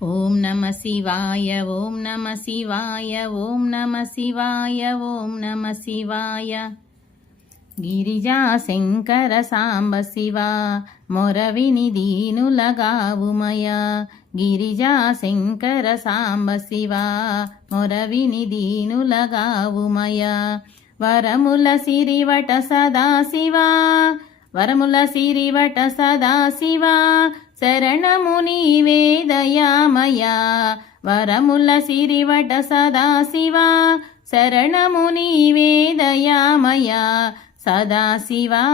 ఓం నమ శివాయ ఓం నమ శివాయ ఓం నమ శివాయ ఓం నమ శివాయ. గిరిజా శంకర సాంబ శివ మొరవిని దీనులగావుమయా గిరిజా శంకర సాంబ శివ మొరవిని దీనులగావుమయా వరముల సిరివట సదాశివ వరముల సిరివట సదాశివ శరణము నీవేదయామయా వరముల సిరివట సదాశివా శరణము నీవేదయామయా సదాశివా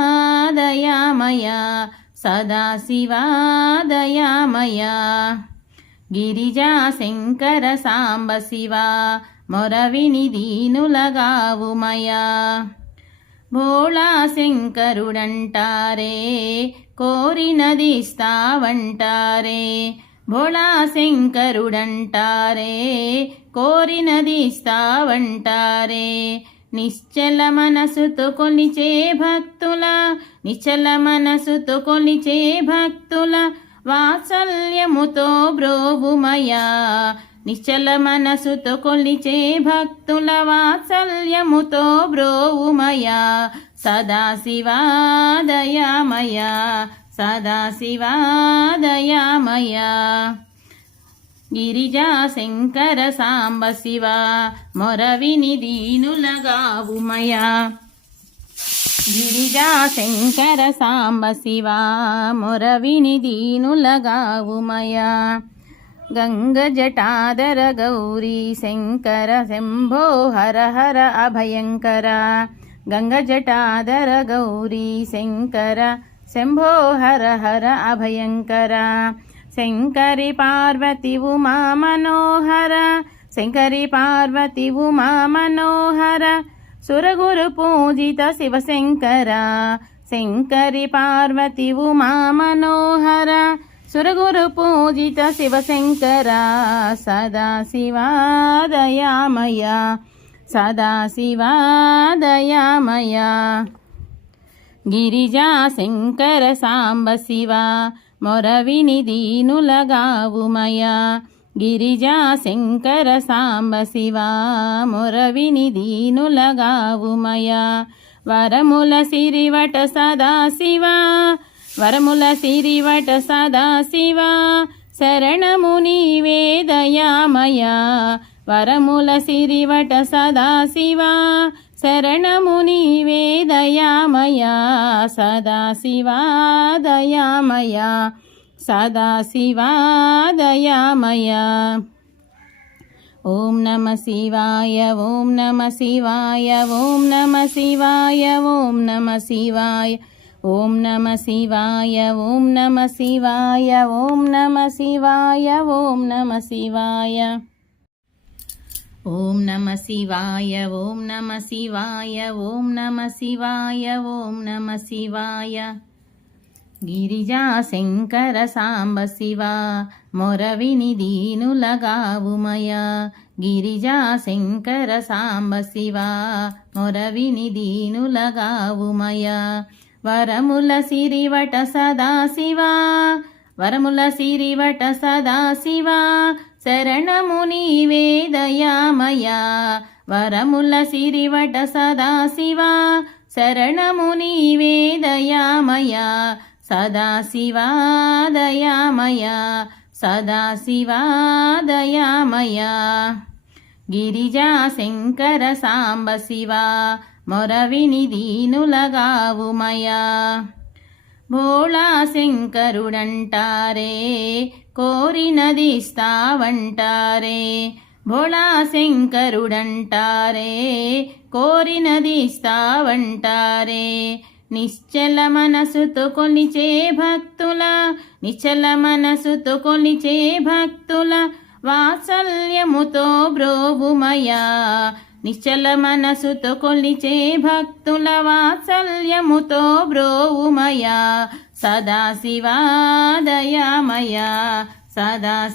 దయామయా. సదాశివా దయామయా. గిరిజా శంకర సాంబ శివా. మొరవిని దీనులగావుమయా భోళా శంకరుడంటారే. కోరినదిస్తావంటారే భోళా శంకరుడంటారే కోరినదిస్తావంటారే. నిశ్చల మనసుతో కొలిచే భక్తుల నిశ్చల మనసుతో కొలిచే భక్తుల వాత్సల్యముతో బ్రోవుమయా. నిశ్చల మనసుతో కొలిచే భక్తుల వాత్సల్యముతో బ్రోవుమయా. సదాశివా దయామయ గిరిజా శంకర సాంబ శివ మొరవిని దీనులగావుమయ గిరిజా శంకర సాంబ శివ మొరవిని దీనులగావుమయ గంగ జటాదర గౌరీ శంకర శంభో హర హర అభయంకర. गङ्गजटाधर गौरी शङ्कर शम्भो हर हर अभयङ्कर शङ्करि पार्वति उमा मनोहर शङ्करि पार्वति उमा मनोहर सुरगुरुपूजित शिवशङ्कर शङ्करि पार्वति उमा मनोहर सुरगुरुपूजित शिवशङ्कर सदा शिवादयामया सदाशिवादयामया గిరిజా శంకర సాంబ శివ మొరవిని దీనులగావుమయా గిరిజా శంకర సాంబ శివ మొరవిని దీనులగావుమయా వరముల సిరివట సదాశివ వరముల సిరివట సదాశివ శరణము నీవేదయామయా వరముల సిరివట సదా శివ శరణము నీవే దయామయ సదా శివా దయామయ సదా శివా దయామయ ఓం నమ శివాయ ఓం నమ శివాయ ఓం నమ శివాయ ఓం నమ శివాయ ఓం నమ శివాయ ఓం నమ శివాయ ఓం నమ శివాయ ఓం నమ శివాయ ఓం నమ శివాయ ఓం నమ శివాయ ఓం నమ శివాయ. గిరిజా శంకర సాంబ శివ మొరవిని దీనులగావుమయ గిరిజా శంకర సాంబ శివ మొరవిని దీనులగావుమయ వరముల సిరివట సదా శివ వరముల సిరివట సదా శివ శరణము నీవేదయామయా వరముల సిరివట సదాశివా శరణము నీవేదయామయా సదాశివా దయామయా. సదాశివా దయామయా. గిరిజా శంకర సాంబ శివా. మొరవిని దీనులగావుమయా భోళా శంకరుడంటారే కోరినదిస్తావంటారే భోళా శంకరుడంటారే కోరినదిస్తావంటారే నిశ్చల మనసుతో కొలిచే భక్తుల నిశ్చల మనసుతో కొలిచే భక్తుల వాత్సల్యముతో బ్రోవుమయా నిశ్చల మనసుతో కొలిచే భక్తుల వాత్సల్యముతో బ్రోవుమయా. సదా శివా దయామయ సదా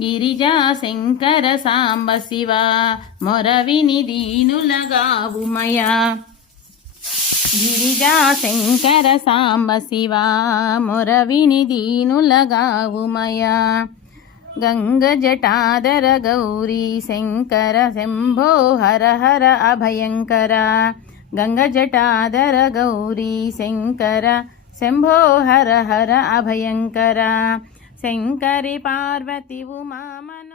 గిరిజా శంకర సాంబ శివ మొరవిని దీనులగావుమయా గిరిజా శంకర సాంబ శివ మొరవిని దీనులగావుమయా గంగ జటాదర గౌరీ శంకర శంభో హర హర అభయంకర. గంగ జటాదర గౌరీ శంకర శంభో హర హర అభయంకర. శంకరి పార్వతి ఉమామన